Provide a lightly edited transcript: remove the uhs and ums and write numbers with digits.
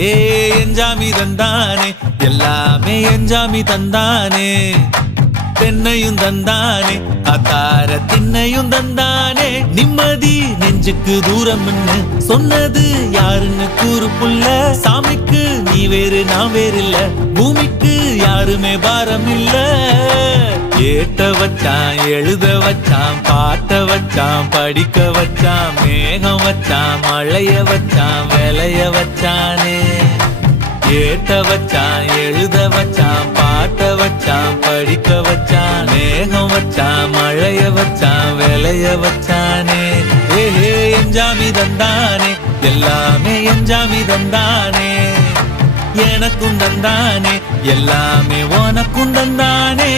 ஏ எஞ்சாமி தந்தானே எல்லாமே எஞ்சாமி தந்தானே தென்னையும் தந்தானே அத்தார திண்ணையும் தந்தானே நிம்மதி நெஞ்சுக்கு தூரம் சொன்னது யாருன்னு கூறு புள்ள சாமிக்கு நீ வேறு நான் வேறு இல்ல பூமிக்கு யாருமே பாரம் இல்ல ஏத்த வச்சான் எழுத வச்சான் பாட்ட வச்சான் படிக்க வச்சான் மேகம் வச்சான் மழைய வச்சான் விளைய வச்சானே ஏத்த வச்சான் எழுத வச்சான் பாட்ட வச்சான் படிக்க வச்சான் மேகம் வச்சான் மழைய வச்சான் விளைய வச்சானே ஏஹே எஞ்சாமி தந்தானே எல்லாமே எஞ்சாமி தந்தானே எனக்கும் தந்தானே எல்லாமே உனக்கும் தந்தானே